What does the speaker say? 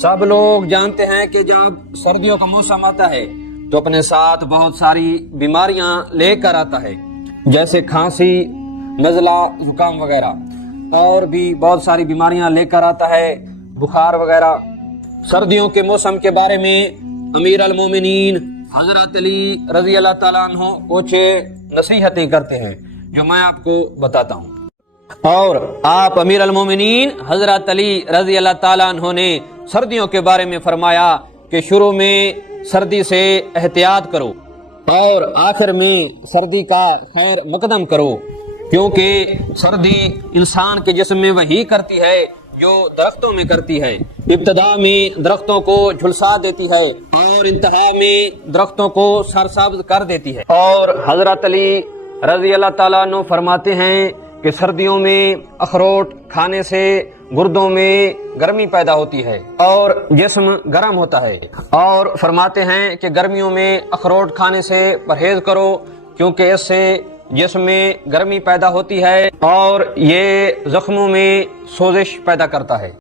سب لوگ جانتے ہیں کہ جب سردیوں کا موسم آتا ہے تو اپنے ساتھ بہت ساری بیماریاں لے کر آتا ہے، جیسے کھانسی، نزلہ، زکام وغیرہ، اور بھی بہت ساری بیماریاں لے کر آتا ہے، بخار وغیرہ۔ سردیوں کے موسم کے بارے میں امیر المومنین حضرت علی رضی اللہ تعالیٰ عنہ کچھ نصیحتیں کرتے ہیں جو میں آپ کو بتاتا ہوں۔ اور آپ امیر المومنین حضرت علی رضی اللہ تعالیٰ عنہ نے سردیوں کے بارے میں فرمایا کہ شروع میں سردی سے احتیاط کرو اور آخر میں سردی کا خیر مقدم کرو، کیونکہ سردی انسان کے جسم میں وہی کرتی ہے جو درختوں میں کرتی ہے۔ ابتدا میں درختوں کو جھلسا دیتی ہے اور انتہا میں درختوں کو سرسبز کر دیتی ہے۔ اور حضرت علی رضی اللہ تعالیٰ عنہ فرماتے ہیں کہ سردیوں میں اخروٹ کھانے سے گردوں میں گرمی پیدا ہوتی ہے اور جسم گرم ہوتا ہے، اور فرماتے ہیں کہ گرمیوں میں اخروٹ کھانے سے پرہیز کرو، کیونکہ اس سے جسم میں گرمی پیدا ہوتی ہے اور یہ زخموں میں سوزش پیدا کرتا ہے۔